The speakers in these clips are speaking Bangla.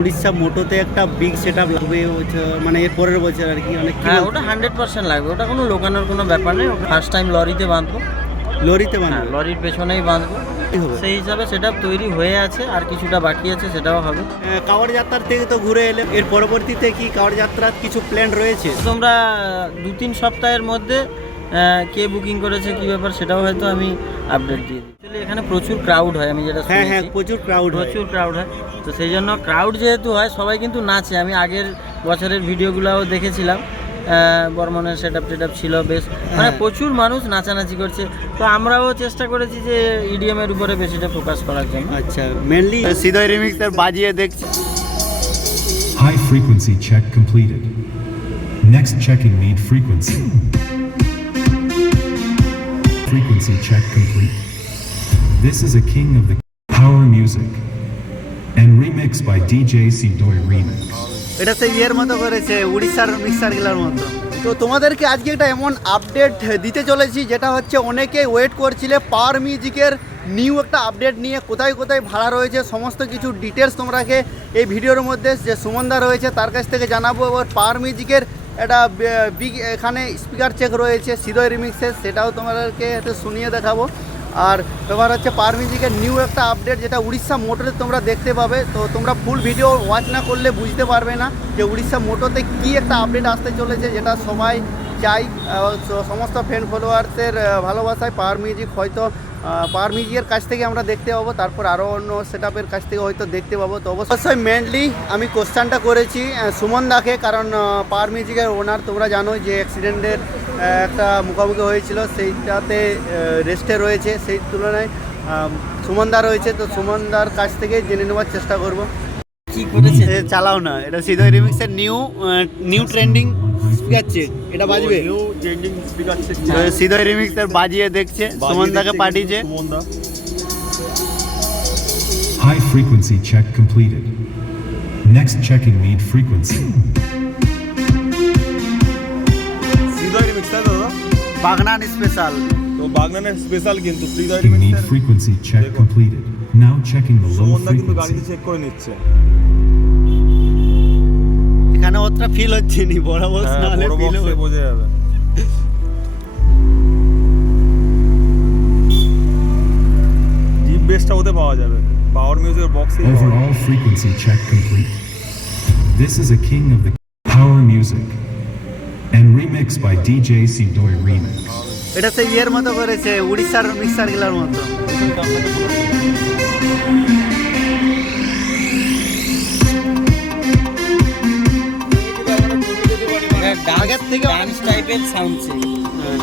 উড়িষ্যা মোটোতে একটা বিগ সেট আপ লাগবে বছর মানে এর পরের বছর আর কি অনেক হ্যাঁ ওটা হান্ড্রেড পার্সেন্ট লাগবে ওটা কোনো লোকানোর কোনো ব্যাপার নেই ফার্স্ট টাইম লরিতে বাঁধবো। লরিতে হ্যাঁ লরির পেছনেই বাঁধবো। সেই হিসাবে সেটা তৈরি হয়ে আছে আর কিছুটা বাকি আছে সেটাও হবে। আহ, কাওয়াড় যাত্রার থেকে তো ঘুরে এলে এর পরবর্তীতে কি কাওয়াড় যাত্রার কিছু প্ল্যান রয়েছে? তোমরা দু তিন সপ্তাহের মধ্যে কে বুকিং করেছে কি ব্যাপার সেটাও হয়তো আমি আপডেট দিয়ে এখানে প্রচুর ক্রাউড হয় আমি যেটা হ্যাঁ হ্যাঁ প্রচুর ক্রাউড প্রচুর ক্রাউড হয়। তো সেই জন্য ক্রাউড যেহেতু হয় সবাই কিন্তু নাচে। আমি আগের বছরের ভিডিওগুলোও দেখেছিলাম। বর্মনের সেট আপ টেট ছিল বেশ। মানে হ্যাঁ। প্রচুর মানুষ নাচানাচি করছে। তো আমরাও চেষ্টা করেছি যে ইডিএম এর উপরে বেশিটা ফোকাস করার জন্য। আচ্ছা মেনলি সিদয় রিমিক্সের বাজিয়ে দেখছি। High frequency check completed. Next checking need frequency. Frequency check complete. This is a king of the power music. And remix by DJ Sidoy Remix. ইয়ের মতো করেছে, উড়িষ্যার মিক্সার গিলার মতো তো তোমাদেরকে আজকে একটা এমন আপডেট দিতে চলেছি, যেটা হচ্ছে অনেকেই ওয়েট করছিলে পাওয়ার মিউজিকের নিউ একটা আপডেট নিয়ে, কোথায় কোথায় ভাড়া রয়েছে, সমস্ত কিছু ডিটেলস তোমরাকে এই ভিডিওর মধ্যে যে সুমনদা রয়েছে, তার কাছ থেকে জানাব এবার পাওয়ার মিউজিকের একটা বিগ এখানে স্পিকার চেক রয়েছে সিদয় রিমিক্সের সেটাও তোমাদেরকে শুনিয়ে দেখাবো আর এবার হচ্ছে পার মিউজিকের নিউ একটা আপডেট যেটা উড়িষ্যা মোটরে তোমরা দেখতে পাবে। তো তোমরা ফুল ভিডিও ওয়াচ না করলে বুঝতে পারবে না যে উড়িষ্যা মোটরতে কী একটা আপডেট আসতে চলেছে, যেটা সবাই চাই সমস্ত ফ্যান ফলোয়ার্সের ভালোবাসায় পাওয়ার মিউজিক হয়তো পাওয়ার মিউজিকের কাছ থেকে আমরা দেখতে পাবো, তারপর আরও অন্য সেট কাছ থেকে হয়তো দেখতে পাবো। তো অবশ্যই মেনলি আমি কোশ্চানটা করেছি সুমন দাকে, কারণ পাওয়ার মিউজিকের ওনার তোমরা জানো যে অ্যাক্সিডেন্টের একটা মুখোমুখি হয়েছিল সেইটাতে রেস্টে রয়েছে সেই তুলনায়। আহ, সুমনদা রয়েছে তো সুমনদার কাছ থেকে জেনে নেওয়ার চেষ্টা করব। কি করেছে চালাও না এটা সিধই রিমিক্সের নিউ নিউ ট্রেন্ডিং স্পিকার এটা বাজবে? নিউ ট্রেন্ডিং স্পিকার সিধই রিমিক্সের বাজিয়ে দেখছে সুমনদাকে পাঠিয়েছে। সুমনদা। High frequency check completed. Next checking need frequency. Bagnan special তো বাগনানের স্পেশাল কিন্তু freezer mini frequency check completed now checking the low কিন্তু গাড়িতে চেক করে নিচ্ছে। এখানে অতটা ফিল হচ্ছে নি বরাবর নালে ফিল হবে। বোঝা যাবে। বেস্টটা ওতে পাওয়া যাবে। পাওয়ার মিউজিক বক্সে overall frequency check complete this is a king of And remix by DJ Sidoy Remix. এটা সেই ইয়ের মতো করেছে উড়িষ্যার মিক্সার গিলার মতো। আগের থেকে ডান্স টাইপের সাউন্ড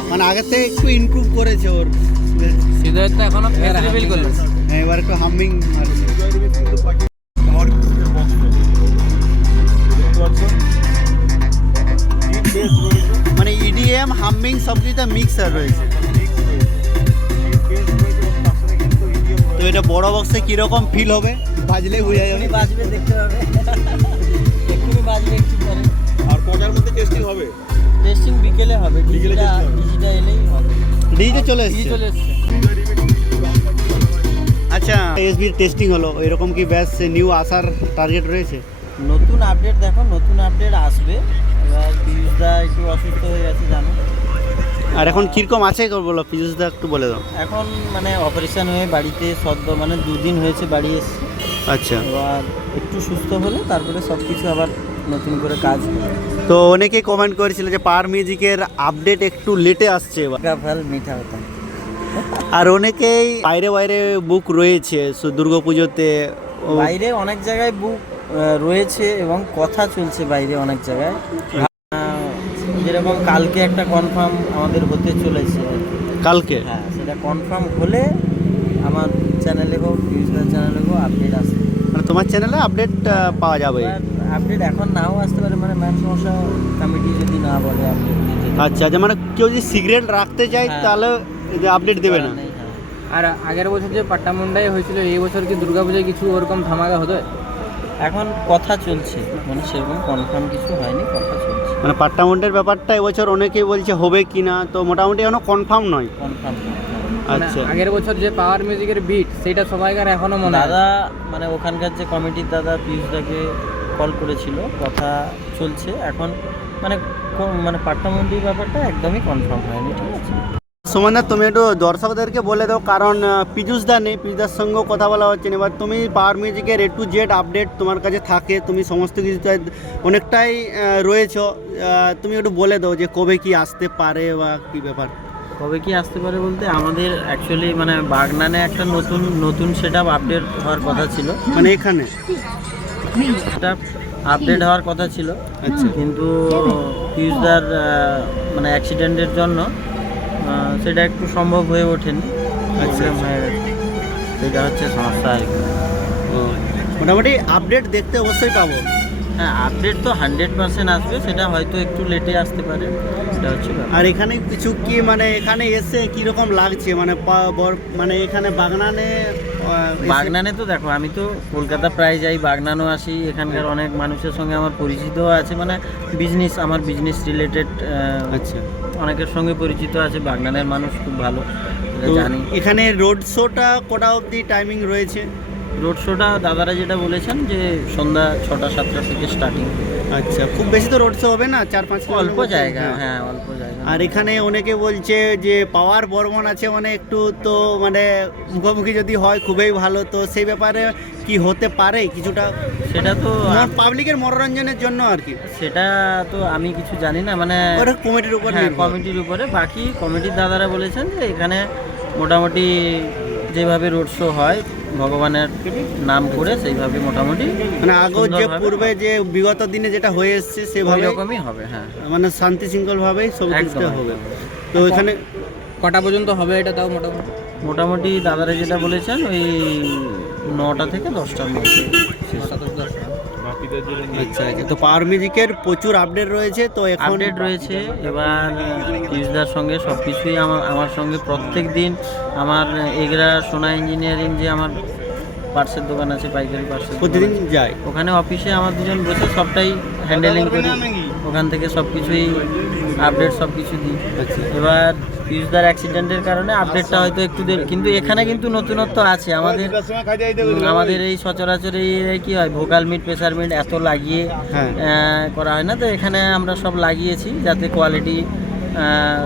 মানে আগের থেকে একটু ইমপ্রুভ করেছে ওর। সিদ্ধের তো এখনও ফেস রিভিল করল। হ্যাঁ, এবার একটু হামিং মারছে। সব কিছুতে মিক্সার রয়েছে। তো এটা বড় বক্সে কীরকম ফিল হবে? বাজলে বোঝা যাবে। বাজবে দেখতে হবে। এক্ষুনি বাজবে একটু পরে। আর কটার মধ্যে টেস্টিং হবে? টেস্টিং বিকেলে হবে বিকেলে ডিজিটা হবে। ডিজিটা এলেই হবে। ডিজে চলে ডিজি এসেছে চলে এসছে। আচ্ছা এসবির টেস্টিং হলো। এরকম কি ব্যাস নিউ আসার টার্গেট রয়েছে? নতুন আপডেট দেখো নতুন আপডেট আসবে। এবার পিউষদা একটু অসুস্থ হয়ে গেছে জানো। আর এখন কীরকম আছে বলো দা একটু বলে দাও। এখন মানে অপারেশন হয়ে বাড়িতে সদ্য মানে দুদিন হয়েছে বাড়ি এসছে আচ্ছা। আর একটু সুস্থ হলে তারপরে সব কিছু আবার নতুন করে কাজ তো অনেকে কমেন্ট করেছিল যে পার মিউজিকের আপডেট একটু লেটে আসছে মিঠা হতাম আর অনেকেই বাইরে বাইরে বুক রয়েছে দুর্গা পুজোতে বাইরে অনেক জায়গায় বুক রয়েছে এবং কথা চলছে বাইরে অনেক জায়গায়। হ্যাঁ। যেরকম কালকে একটা কনফার্ম আমাদের হতে চলেছে। কালকে? হ্যাঁ সেটা কনফার্ম হলে আমার চ্যানেলে হোক ইউজদার চ্যানেলে হোক আপডেট আসবে। মানে তোমার চ্যানেলে আপডেট পাওয়া যাবে? আপডেট এখন নাও আসতে পারে মানে ম্যাম সমস্যা কমিটি যদি না বলে আপডেট আচ্ছা যে মানে কেউ যদি সিগারেট রাখতে চায় হ্যাঁ। তাহলে আপডেট দেবে না? হ্যাঁ। আর আগের বছর যে পাট্টামুন্ডাই হয়েছিল এই বছর কি দুর্গাপূজায় কিছু ওরকম ধামাকা হতো? এখন কথা চলছে মানে সেরকম কনফার্ম কিছু হয়নি কথা চলছে। মানে পাট্টামুন্ডের ব্যাপারটা এবছর অনেকেই বলছে হবে কি না তো মোটামুটি এখনও কনফার্ম নয়। কনফার্ম মানে আচ্ছা। আগের বছর যে পাওয়ার মিউজিকের বিট সেটা সবাইকার এখনও মনে দাদা মানে ওখানকার যে কমিটির দাদা পিউষদাকে কল করেছিল কথা চলছে এখন মানে মানে পাট্টামন্দির ব্যাপারটা একদমই কনফার্ম হয়নি। সুমনদা তুমি একটু দর্শকদেরকে বলে দাও কারণ পীযুষ দা নেই পীযুষদার সঙ্গেও কথা বলা হচ্ছে না। এবার তুমি পাওয়ার মিউজিকের এ টু জেড আপডেট তোমার কাছে থাকে তুমি সমস্ত কিছু অনেকটাই রয়েছ। তুমি একটু বলে দাও যে কবে কি আসতে পারে বা কি ব্যাপার। কবে কি আসতে পারে বলতে আমাদের অ্যাকচুয়ালি মানে বাগনানে একটা নতুন নতুন সেট আপডেট হওয়ার কথা ছিল। মানে এখানে? সেটা আপডেট হওয়ার কথা ছিল। আচ্ছা। কিন্তু পিউষদার আহ, মানে অ্যাক্সিডেন্টের জন্য সেটা একটু সম্ভব হয়ে ওঠেনি আচ্ছা, প্রবলেম হয়ে গেছে। সেটা হচ্ছে সমস্যা আর কি। ও, মোটামুটি আপডেট দেখতে অবশ্যই পাবো। হ্যাঁ আপডেট তো হান্ড্রেড পার্সেন্ট আসবে সেটা হয়তো একটু লেটে আসতে পারে। এটা হচ্ছে আর এখানে কিছু কি মানে এখানে এসে কীরকম লাগছে? মানে মানে এখানে বাগনানে বাগনানে তো দেখো আমি তো কলকাতা প্রায় যাই বাগনানও আসি। এখানকার অনেক মানুষের সঙ্গে আমার পরিচিতও আছে। মানে বিজনেস আমার বিজনেস রিলেটেড আচ্ছা। অনেকের সঙ্গে পরিচিত আছে বাগনানের মানুষ খুব ভালো জানি। এখানে রোড শোটা কটা অবধি টাইমিং রয়েছে? রোড শোটা দাদারা যেটা বলেছেন যে সন্ধ্যা ছটা সাতটা থেকে স্টার্টিং আচ্ছা খুব বেশি তো রোড শো হবে না চার পাঁচ অল্প জায়গা হ্যাঁ। হ্যাঁ অল্প আর এখানে অনেকে বলছে যে পাওয়ার বর্মন আছে মানে একটু তো মানে মুখোমুখি যদি হয় খুবই ভালো তো সেই ব্যাপারে কি হতে পারে কিছুটা? সেটা তো পাবলিকের মনোরঞ্জনের জন্য আর কি। সেটা তো আমি কিছু জানি না মানে কমিটির উপর হ্যাঁ কমিটির উপরে। বাকি কমিটির দাদারা বলেছেন যে এখানে মোটামুটি যেভাবে রোড শো হয় ভগবানের নাম করে সেইভাবে মোটামুটি মানে আগেও যে পূর্বে যে বিগত দিনে যেটা হয়ে এসেছে সেভাবে রকমই হবে হ্যাঁ। মানে শান্তি শৃঙ্খল ভাবেই সব কিছুটা হবে। তো এখানে কটা পর্যন্ত হবে এটা তাও মোটামুটি? মোটামুটি দাদারা যেটা বলেছেন ওই নটা থেকে দশটার মধ্যে। আচ্ছা আচ্ছা। তো পাওয়ার মিউজিকের প্রচুর আপডেট রয়েছে তো এখন আপডেট রয়েছে। এবার ইউজদার সঙ্গে সব কিছুই আমার আমার সঙ্গে প্রত্যেক দিন আমার এগরা সোনা ইঞ্জিনিয়ারিং যে আমার পার্সের দোকান আছে পাইকারি পার্সের প্রতিদিন। যায়? ওখানে অফিসে আমার দুজন বসে সবটাই হ্যান্ডেলিং করি। ওখান থেকে সব কিছুই আপডেট সব কিছু দিই। আচ্ছা। এবার পিউষদার অ্যাক্সিডেন্টের কারণে আপডেটটা হয়তো একটু দেরি কিন্তু এখানে কিন্তু নতুনত্ব আছে। আমাদের আমাদের এই সচরাচর এই এই কি হয়? ভোকাল মিট প্রেসার মিট এত লাগিয়ে হ্যাঁ। করা হয় না। তো এখানে আমরা সব লাগিয়েছি যাতে কোয়ালিটি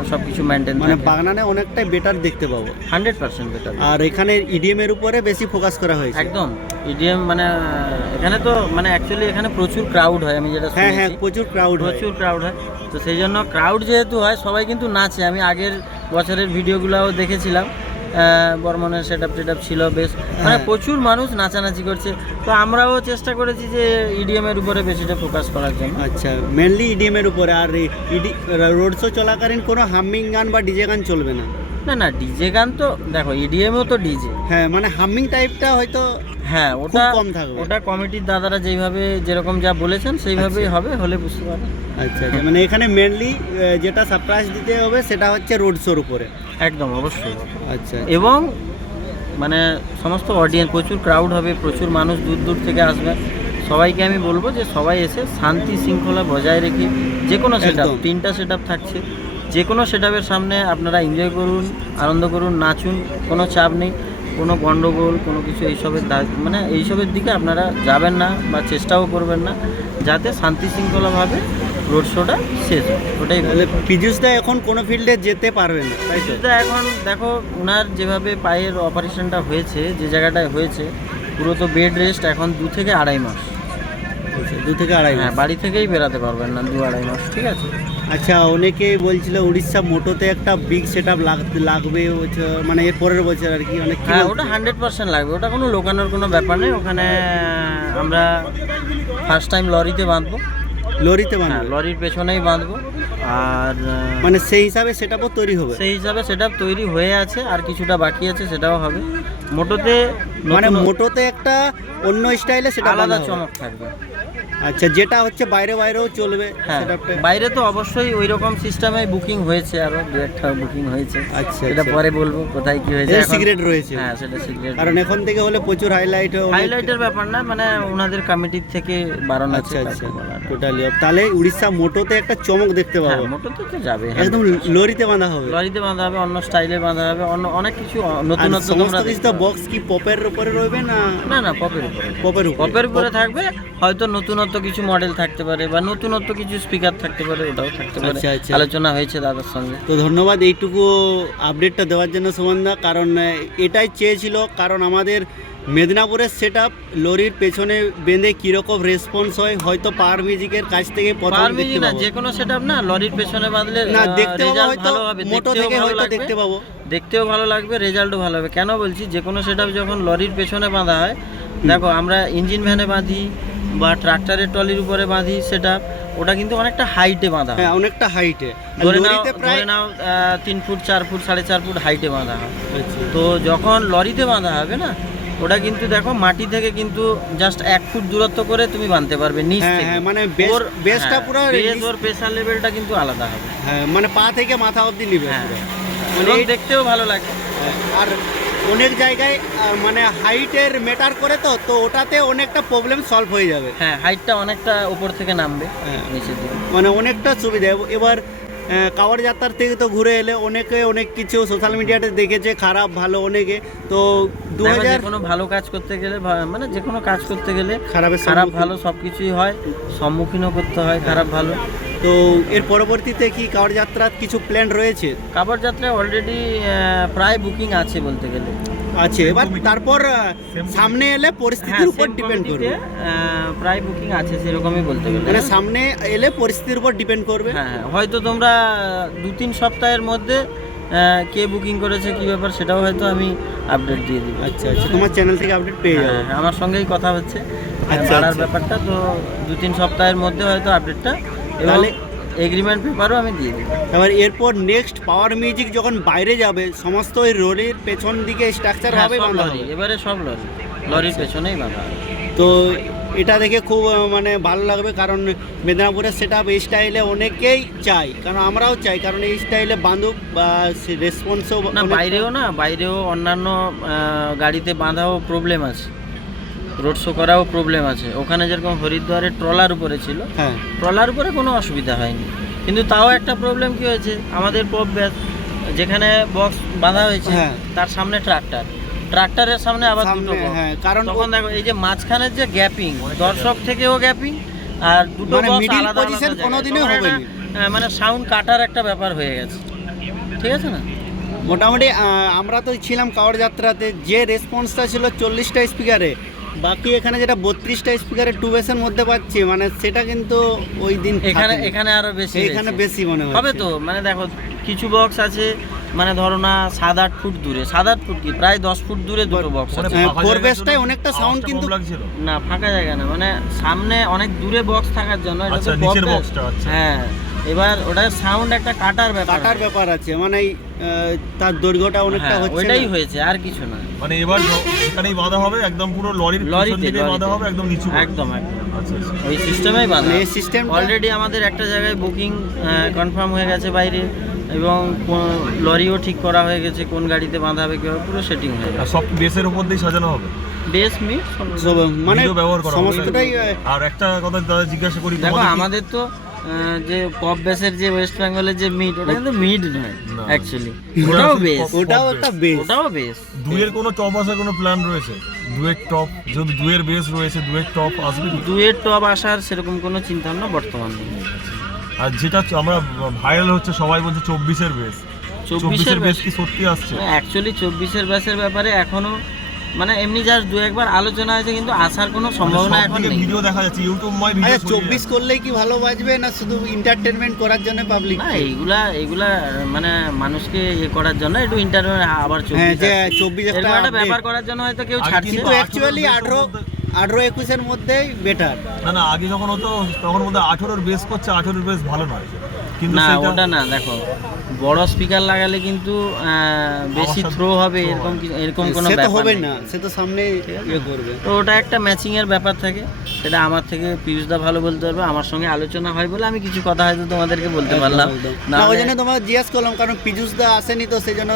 সব কিছু মেনটেন মানে বাগনানে অনেকটাই বেটার দেখতে পাবো। হান্ড্রেড পার্সেন্ট বেটার আর এখানে ইডিএম এর উপরে বেশি ফোকাস করা হয়েছে। একদম। ইডিএম মানে এখানে তো মানে অ্যাকচুয়ালি এখানে প্রচুর ক্রাউড হয় আমি যেটা হ্যাঁ হ্যাঁ প্রচুর ক্রাউড প্রচুর ক্রাউড হয়। তো সেই জন্য ক্রাউড যেহেতু হয় সবাই কিন্তু নাচে। আমি আগের বছরের ভিডিওগুলোও দেখেছিলাম। বর্মনের সেট আপ টেট ছিল বেশ মানে হ্যাঁ। প্রচুর মানুষ নাচানাচি করছে। তো আমরাও চেষ্টা করেছি যে ইডিএম এর উপরে বেশিটা ফোকাস করার জন্য। আচ্ছা মেনলি ইডিএম এর উপরে আর ইডি রোড শো চলাকালীন কোনো হামিং গান বা ডিজে গান চলবে না? না না ডিজে গান তো দেখো ইডিএমও তো ডিজে হ্যাঁ মানে হামিং টাইপটা হয়তো হ্যাঁ ওটা কম থাকবে। ওটা কমিটির দাদারা যেইভাবে যেরকম যা বলেছেন সেইভাবেই হবে হলে বুঝতে পারবেন। আচ্ছা আচ্ছা মানে এখানে মেনলি যেটা সারপ্রাইজ দিতে হবে সেটা হচ্ছে রোড শোর উপরে। একদম অবশ্যই। আচ্ছা এবং মানে সমস্ত অডিয়েন্স প্রচুর ক্রাউড হবে প্রচুর মানুষ দূর দূর থেকে আসবে। সবাইকে আমি বলব যে সবাই এসে শান্তি শৃঙ্খলা বজায় রেখে যে কোনো সেট। তিনটা সেট থাকছে। যে কোনো সেট সামনে আপনারা এনজয় করুন আনন্দ করুন নাচুন কোনো চাপ নেই কোনো গণ্ডগোল কোনো কিছু এইসবের মানে এইসবের দিকে আপনারা যাবেন না বা চেষ্টাও করবেন না যাতে শান্তি শৃঙ্খলাভাবে রোড শোটা শেষ হয়। ওটাই পীযুষদা এখন কোনো ফিল্ডে যেতে পারবে না তাই এখন দেখো ওনার যেভাবে পায়ের অপারেশনটা হয়েছে যে জায়গাটায় হয়েছে পুরো তো বেড রেস্ট এখন দু থেকে আড়াই মাস। আচ্ছা, দু থেকে আড়াই হ্যাঁ মাস। বাড়ি থেকেই বেরাতে পারবেন না দু আড়াই মাস ঠিক আছে? আচ্ছা অনেকেই বলছিল উড়িষ্যা মোটোতে একটা বিগ সেট আপ লাগবে মানে এর পরের বছর আর কি অনেক হ্যাঁ ওটা হান্ড্রেড পার্সেন্ট লাগবে ওটা কোনো লোকানোর কোনো ব্যাপার নেই ওখানে আমরা ফার্স্ট টাইম লরিতে বাঁধবো। লরিতে হ্যাঁ বানাবে লরির পেছনেই বাঁধবো আর মানে সেই হিসাবে সেট তৈরি হবে? সেই হিসাবে সেটা তৈরি হয়ে আছে আর কিছুটা বাকি আছে সেটাও হবে। মোটোতে মানে মোটোতে একটা অন্য স্টাইলে সেটা আলাদা চমক থাকবে। আচ্ছা যেটা হচ্ছে বাইরে বাইরেও চলবে হ্যাঁ বাইরে তো অবশ্যই ওই রকম সিস্টেমে বুকিং হয়েছে আরও দু একটা বুকিং হয়েছে। আচ্ছা, এটা আচ্ছা। পরে বলব কোথায় কি হয়েছে। সিগারেট রয়েছে। হ্যাঁ সেটা সিগারেট কারণ এখন থেকে হলে প্রচুর হাইলাইট হাইলাইটের ব্যাপার না মানে ওনাদের কমিটির থেকে বারণ আছে আচ্ছা। আচ্ছা। টোটালি তাহলে উড়িষ্যা মোটোতে একটা চমক দেখতে হ্যাঁ পাবো। মোটোতে তো যাবে একদম লরিতে বাঁধা হবে। লরিতে বাঁধা হবে অন্য স্টাইলে বাঁধা হবে অন্য অনেক কিছু নতুন নতুন সমস্ত তোমরা কিছু দেখতে বক্স কি পপের উপরে রইবে না না না পপের উপরে পপের উপরে? পপের উপরে থাকবে হয়তো নতুনত্ব কিছু মডেল থাকতে পারে বা নতুনত্ব কিছু স্পিকার থাকতে পারে ওটাও থাকতে পারে। আচ্ছা, আচ্ছা। আলোচনা হয়েছে দাদার সঙ্গে। তো ধন্যবাদ এইটুকু আপডেটটা দেওয়ার জন্য সুমনদা কারণ এটাই চেয়েছিল কারণ আমাদের মেদিনীপুরের সেট আপ লরির পেছনে বেঁধে কীরকম রেসপন্স হয় হয়তো পাওয়ার মিউজিকের কাছ থেকে প্রথম দেখতে পাবো যে কোনো সেট আপ না লরির পেছনে বাঁধলে না দেখতে পাবো হয়তো মোটো থেকে হয়তো দেখতে পাবো। দেখতেও ভালো লাগবে রেজাল্টও ভালো হবে। কেন বলছি? যে কোনো সেটআপ যখন লরির পেছনে বাঁধা হয় দেখো আমরা ইঞ্জিন ভ্যানে বাঁধি বা ট্রাক্টরের টলির উপরে বাঁধি সেটআপ ওটা কিন্তু অনেকটা হাইটে বাঁধা হয়। হ্যাঁ অনেকটা হাইটে ধরে নাও ধরে নাও তিন ফুট চার ফুট সাড়ে চার ফুট হাইটে বাঁধা হয়। আচ্ছা। তো যখন লরিতে বাঁধা হবে না ওটা কিন্তু দেখো মাটি থেকে কিন্তু জাস্ট এক ফুট দূরত্ব করে তুমি বাঁধতে পারবে নিচ হ্যাঁ, থেকে। হ্যাঁ, মানে ওর- হ্যাঁ, পুরো নিচ- ওর প্রেসার লেভেলটা কিন্তু আলাদা হবে। হ্যাঁ মানে পা থেকে মাথা অবধি নিবে হ্যাঁ। এবং দেখতেও ভালো লাগে। আর অনেক জায়গায় মানে হাইটের ম্যাটার করে তো তো ওটাতে অনেকটা প্রবলেম সলভ হয়ে যাবে। হ্যাঁ হাইটটা অনেকটা উপর থেকে নামবে হ্যাঁ। নিচের দিকে। মানে অনেকটা সুবিধা। এবার আহ, কাওয়াড় যাত্রার থেকে তো ঘুরে এলে অনেকে অনেক কিছু সোশ্যাল মিডিয়াতে দেখেছে খারাপ ভালো অনেকে। তো দু হাজার কোনো ভালো কাজ করতে গেলে মানে যে কোনো কাজ করতে গেলে খারাপের খারাপ ভালো সব কিছুই হয় সম্মুখীনও করতে হয় খারাপ ভালো। তো এর পরবর্তীতে কি কাওয়াড় যাত্রার কিছু প্ল্যান রয়েছে? কাপড় যাত্রায় অলরেডি প্রায় বুকিং আছে বলতে গেলে। আছে এবার তারপর সামনে এলে পরিস্থিতির উপর ডিপেন্ড করবে। প্রায় বুকিং আছে সেরকমই বলতে গেলে। মানে সামনে এলে পরিস্থিতির উপর ডিপেন্ড করবে। হ্যাঁ হ্যাঁ, হয়তো তোমরা দু তিন সপ্তাহের মধ্যে কে বুকিং করেছে কি ব্যাপার সেটাও হয়তো আমি আপডেট দিয়ে দিব। আচ্ছা আচ্ছা তোমার চ্যানেল থেকে আপডেট পেয়ে যাবে। হ্যাঁ, আমার সঙ্গেই কথা হচ্ছে। আচ্ছা, বাড়ার আচ্ছা। ব্যাপারটা তো দু তিন সপ্তাহের মধ্যে হয়তো আপডেটটা তাহলে- এগ্রিমেন্ট পেপারও আমি দিয়ে দিব এবার এরপর নেক্সট পাওয়ার মিউজিক যখন বাইরে যাবে সমস্ত ওই রোলের পেছন দিকে স্ট্রাকচার হ্যাঁ, হবে বাঁধা হবে। এবারে সব লরি লরির পেছনেই বাঁধা হবে। তো এটা দেখে খুব আহ, মানে ভালো লাগবে কারণ মেদিনীপুরের সেট আপ এই স্টাইলে অনেকেই চাই কারণ আমরাও চাই কারণ এই স্টাইলে বাঁধুক বা রেসপন্সও না বাইরেও না বাইরেও অন্যান্য আহ, গাড়িতে বাঁধাও প্রবলেম আছে রোড শো করাও প্রবলেম আছে। ওখানে যেরকম হরিদ্বারে ট্রলার উপরে ছিল হ্যাঁ। ট্রলার উপরে কোনো অসুবিধা হয়নি। কিন্তু তাও একটা প্রবলেম কি হয়েছে আমাদের পপ ব্যাস যেখানে বক্স বাঁধা হয়েছে হ্যাঁ। তার সামনে ট্রাক্টর ট্রাক্টরের সামনে আবার দুটো হ্যাঁ, কারণ তখন দেখো এই যে মাঝখানের যে গ্যাপিং দর্শক থেকেও গ্যাপিং আর দুটো মানে আলাদা কোনোদিনও হবে মানে সাউন্ড কাটার একটা ব্যাপার হয়ে গেছে। ঠিক আছে না? মোটামুটি আমরা তো ছিলাম কাওয়ার যাত্রাতে যে রেসপন্সটা ছিল চল্লিশটা স্পিকারে বাকি এখানে যেটা বত্রিশটা স্পিকারের টু বেসের মধ্যে পাচ্ছি মানে সেটা কিন্তু ওই দিন এখানে এখানে আরও বেশি এখানে বেশি মনে হয় হবে তো মানে দেখো কিছু বক্স আছে মানে ধরো না সাত আট ফুট দূরে। সাত আট ফুট কি? প্রায় দশ ফুট দূরে দুটো বক্স আছে। ফোর বেসটাই অনেকটা সাউন্ড কিন্তু না ফাঁকা জায়গা না। মানে সামনে অনেক দূরে বক্স থাকার জন্য এটা তো আচ্ছা, নিচের। আচ্ছা। হ্যাঁ। এবার ওটা সাউন্ড একটা কাটার ব্যাপার কাটার ব্যাপার আছে। মানে তার দৈর্ঘ্যটা অনেকটা হ্যাঁ, হচ্ছে ওইটাই হয়েছে আর কিছু না। মানে এবার এখানেই বাঁধা হবে একদম পুরো লরির লরিতে দিকে বাঁধা হবে একদম নিচু একদম একদম। আচ্ছা আচ্ছা। ওই সিস্টেমেই বাঁধা। মানে এই সিস্টেম অলরেডি আমাদের একটা জায়গায় বুকিং কনফার্ম হয়ে গেছে বাইরে। এবং কোন- লরিও ঠিক করা হয়ে গেছে কোন গাড়িতে বাঁধা হবে কীভাবে পুরো সেটিং হয়ে গেছে। সব বেসের উপর দিয়ে সাজানো হবে? বেশ মিট সব মানে ব্যবহার করা। সমস্তটাই আর একটা কথা দাদা জিজ্ঞাসা করি দেখো আমাদের তো যে পপ বেসের যে ওয়েস্ট বেঙ্গলের যে মিট ওটা কিন্তু মিট নয় অ্যাকচুয়ালি ওটাও বেস। ওটাও একটা বেস। ওটাও বেস। দুয়ের কোনো টপ আসার কোনো প্ল্যান রয়েছে? দুয়ের টপ যদি দুয়ের বেস রয়েছে দুয়ের টপ আসবে দুয়ের টপ আসার সেরকম কোনো চিন্তা ভাবনা বর্তমান নেই। আর যেটা আমরা ভাইরাল হচ্ছে সবাই বলছে চব্বিশের বেস চব্বিশের বেস কি সত্যি আসছে? অ্যাকচুয়ালি চব্বিশের ব্যাসের ব্যাপারে এখনও মানে এমনি জাস্ট দু একবার আলোচনা হয়েছে কিন্তু আসার কোনো সম্ভাবনা এখন নেই। ভিডিও দেখা যাচ্ছে ইউটিউব মাই ভিডিও আচ্ছা চব্বিশ করলেই কি ভালো বাজবে না শুধু এন্টারটেনমেন্ট করার জন্য পাবলিক না এইগুলা এইগুলা মানে মানুষকে ইয়ে করার জন্য একটু ইন্টারভিউ আবার হ্যাঁ চব্বিশ যে আসছে। চব্বিশ এরকম একটা একটা ব্যাপার করার জন্য হয়তো কেউ ছাড়ছে কিন্তু অ্যাকচুয়ালি বেসের আঠেরো একুশের মধ্যেই বেটার না না, আগে যখন হতো, তখন মধ্যে আঠেরোর বেস করছে, আঠেরোর বেস ভালো নয়। কিন্তু না ওটা না দেখো বড় স্পিকার লাগালে কিন্তু বেশি থ্রো হবে এরকম এরকম কোনো ব্যাপার হবে না সে তো সামনে ইয়ে করবে। তো ওটা একটা ম্যাচিং এর ব্যাপার থাকে সেটা আমার থেকে পিয়ুষদা ভালো বলতে পারবে আমার সঙ্গে আলোচনা হয় বলে আমি কিছু কথা হয়তো তোমাদেরকে বলতে পারলাম। না ওই জন্য তোমাকে জিজ্ঞেস করলাম কারণ পীযুষ দা আসেনি তো সেই জন্য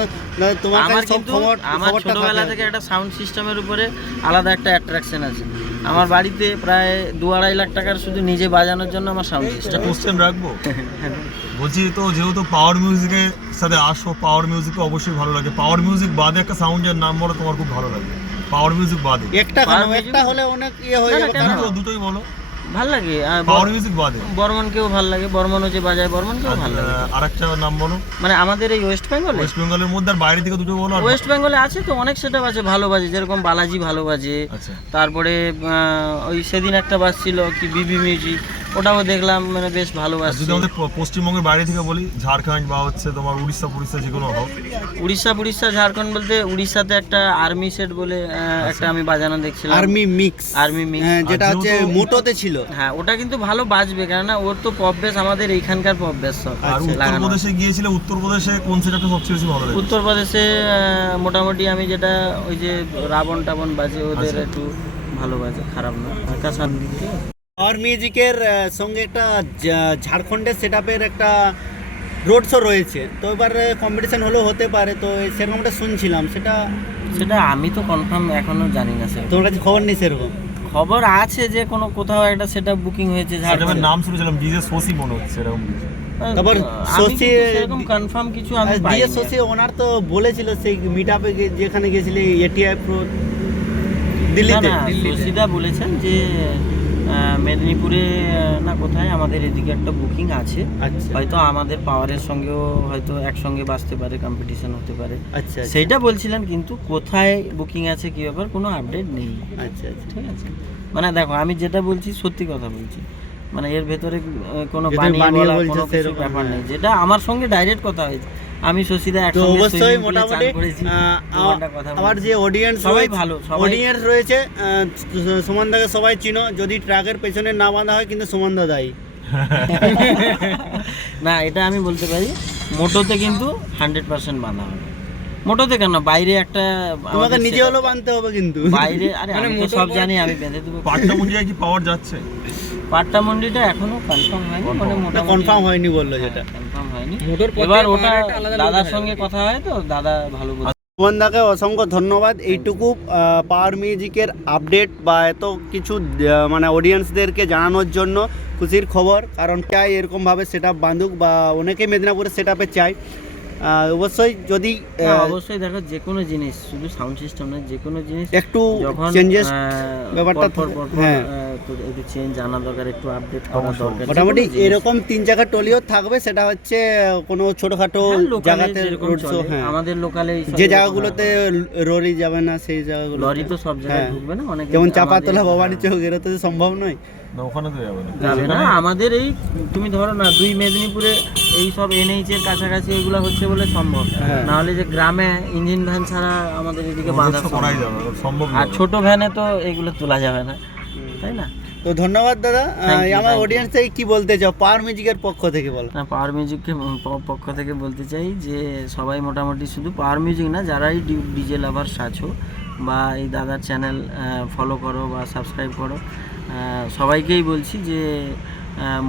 তোমার আমার কিন্তু আমার ছোটবেলা থেকে একটা সাউন্ড সিস্টেমের উপরে আলাদা একটা অ্যাট্রাকশন আছে। আমার বাড়িতে প্রায় দু আড়াই লাখ টাকার শুধু নিজে বাজানোর জন্য আমার সাউন্ড সিস্টেম কোশ্চেন রাখব? বলছি তো যেহেতু পাওয়ার মিউজিকের সাথে আসো পাওয়ার মিউজিক অবশ্যই ভালো লাগে। পাওয়ার মিউজিক বাদে একটা সাউন্ডের নাম বলো তোমার খুব ভালো লাগে। পাওয়ার মিউজিক বাদে। একটা একটা হলে অনেক ইয়ে হয়ে যাবে দুটোই বলো। ভালো লাগে? পাওয়ার মিউজিক বাদে। বর্মনকেও ভালো লাগে বর্মনও যে বাজায় বর্মনকেও ভালো লাগে। আরেকটা নাম বলো। মানে আমাদের এই ওয়েস্ট বেঙ্গলে ওয়েস্ট বেঙ্গলের মধ্যে আর বাইরে থেকে দুটো বলো ওয়েস্ট বেঙ্গলে আছে তো অনেক সেটা আছে ভালো বাজে যেরকম বালাজি ভালো বাজে। আচ্ছা। তারপরে আহ, ওই সেদিন একটা বাজছিল কি বিবি মিউজিক ওটাও দেখলাম মানে বেশ ভালো যদি আমাদের পশ্চিমবঙ্গের বাইরে থেকে বলি ঝাড়খণ্ড বা হচ্ছে তোমার উড়িষ্যা ফুড়িষ্যা যে কোনো হোক। উড়িষ্যা উড়িষ্যা ঝাড়খণ্ড বলতে উড়িষ্যাতে একটা আর্মি সেট বলে একটা আমি বাজানো দেখছিলাম। আর্মি মিক্স আর্মি মিক্স হ্যাঁ যেটা হচ্ছে মোটোতে ছিল। হ্যাঁ ওটা কিন্তু ভালো বাজবে কেননা ওর তো পপ বেস আমাদের এইখানকার পপ বেস সব। আছে। উত্তরপ্রদেশে গিয়েছিলে উত্তরপ্রদেশে কোন সেটআপটা সবচেয়ে বেশি ভালো লাগে? উত্তরপ্রদেশে মোটামুটি আমি যেটা ওই যে রাবণ টাবন বাজে ওদের আচ্ছা। একটু ভালো বাজে খারাপ না। আকাশ আর পাওয়ার মিউজিকের সঙ্গে একটা ঝা- ঝাড়খণ্ডের সেটআপের একটা রোড শো রয়েছে। তো এবার কম্পিটিশন হলেও হতে পারে। তো সেরকমটা শুনছিলাম। সেটা সেটা আমি তো কনফার্ম এখনও জানি না স্যার তোমার কাছে খবর নেই সেরকম? খবর আছে যে কোনো কোথাও একটা সেটা বুকিং হয়েছে নাম শুনেছিলাম ডিজে সোসি মনে হচ্ছে এরকম তারপর শশী- সেরকম কনফার্ম কিছু আমি ওসি ওনার তো বলেছিল সেই মিট আপে যেখানে গেছিলে এটিআই প্রো দিল্লিতে না, না, বলেছেন যে মেদিনীপুরে না কোথায়? আমাদের এদিকে একটা বুকিং আছে। আচ্ছা। হয়তো আমাদের পাওয়ারের সঙ্গেও হয়তো একসঙ্গে বাঁচতে পারে কম্পিটিশন হতে পারে। আচ্ছা আচ্ছা, সেইটা বলছিলাম কিন্তু কোথায় বুকিং আছে কি ব্যাপার কোনো আপডেট নেই। আচ্ছা আচ্ছা। ঠিক আছে? মানে দেখো আমি যেটা বলছি সত্যি কথা বলছি। মানে এর ভেতরে কোনো বানিয়ে বলা কোনো ব্যাপার নেই। হ্যাঁ। যেটা আমার সঙ্গে ডাইরেক্ট কথা হয়েছে। আমি শশীদা তো অবশ্যই মোটামুটি আমার যে অডিয়েন্স সবাই ভালো, অডিয়েন্স রয়েছে সুমান দাকে সবাই চিনো যদি ট্রাকের পেছনে না বাঁধা হয় কিন্তু সুমান দা দায়ী। না এটা আমি বলতে পারি মোটোতে কিন্তু হান্ড্রেড পার্সেন্ট বাঁধা হবে। মোটোতে কেন? বাইরে একটা তোমাকে নিজে হলেও বাঁধতে হবে কিন্তু। বাইরে আরে মানে আমি তো সব জানি আমি বেঁধে দেবো। পাটনা মন্দিরে কি পাওয়ার যাচ্ছে? পাট্টা মন্ডিটা এখনও কনফার্ম হয়নি মানে মোটামুটি কনফার্ম হয়নি বলল যেটা। কনফার্ম হয়নি। মোটর পথে এবার ওটা পাহাড়ে একটা আলাদা দাদার সঙ্গে কথা হয় তো দাদা ভালো বলছে। অসংখ্য ধন্যবাদ। এইটুকু পাওয়ার মিউজিকের আপডেট বা এত কিছু মানে অডিয়েন্সদেরকে জানানোর জন্য খুশির খবর। কারণ চাই এরকমভাবে সেট আপ বাঁধুক বা অনেকেই মেদিনীপুরে সেট আপে চাই আহ, অবশ্যই যদি অবশ্যই দেখো যে কোনো জিনিস শুধু সাউন্ড সিস্টেম না যে কোনো জিনিস একটু চেঞ্জেস ব্যাপারটা পর পর পর পর, হ্যাঁ। একটু চেঞ্জ আনা দরকার একটু আপডেট করা দরকার মোটামুটি। এরকম তিন জায়গা টলিও থাকবে সেটা হচ্ছে কোনো ছোটখাটো হ্যাঁ, জায়গাতে রোড শো হ্যাঁ আমাদের লোকালে যে জায়গাগুলোতে লরি যাবে না সেই জায়গাগুলো লরি তো সব জায়গায় হ্যাঁ। ঢুকবে না অনেক যেমন চাপাতলা ভবানী চৌক এরা তো সম্ভব নয় না ওখানে তো যাবে না। যাবে না আমাদের এই তুমি ধরো না দুই মেদিনীপুরে এই সব এনএইচ এর কাছাকাছি এগুলো হচ্ছে বলে সম্ভব। হ্যাঁ। না হলে যে গ্রামে ইঞ্জিন ভ্যান ছাড়া আমাদের এদিকে বাঁধা তো করাই যাবে সম্ভব আর। ছোট ভ্যানে তো এগুলো তোলা যাবে না তাই না? তো ধন্যবাদ দাদা। আমার অডিয়েন্স থেকে কি বলতে চাও? পাওয়ার মিউজিকের পক্ষ থেকে বলো। না পাওয়ার মিউজিককে পক্ষ থেকে বলতে চাই যে সবাই মোটামুটি শুধু পাওয়ার মিউজিক না যারাই ডিজে লাভার্স আছো বা এই দাদার চ্যানেল ফলো করো বা সাবস্ক্রাইব করো সবাইকেই বলছি যে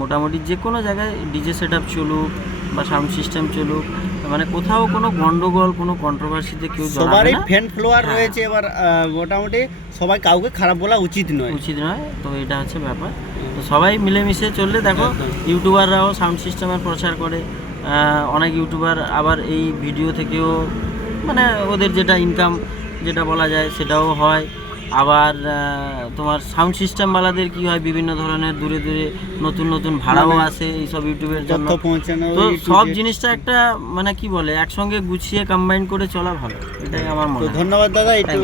মোটামুটি যে কোনো জায়গায় ডিজে সেট আপ চলুক বা সাউন্ড সিস্টেম চলুক মানে কোথাও কোনো গন্ডগোল কোনো কন্ট্রোভার্সিতে কেউ সবারই ফ্যান ফলোয়ার। রয়েছে এবার মোটামুটি সবাই কাউকে খারাপ বলা উচিত নয়। উচিত নয় তো এটা হচ্ছে ব্যাপার। তো সবাই মিলেমিশে চললে দেখো ইউটিউবাররাও সাউন্ড সিস্টেমের প্রচার করে অনেক ইউটিউবার আবার এই ভিডিও থেকেও মানে ওদের যেটা ইনকাম যেটা বলা যায় সেটাও হয়। আবার তোমার সাউন্ড সিস্টেমওয়ালাদের কি হয়? বিভিন্ন ধরনের দূরে দূরে নতুন নতুন ভাড়াও আছে এই সব ইউটিউবের জন্য। তো সব জিনিসটা একটা মানে কি বলে একসঙ্গে গুছিয়ে কম্বাইন করে চলা ভালো। এটাই আমার মনে হয়। ধন্যবাদ দাদা একটু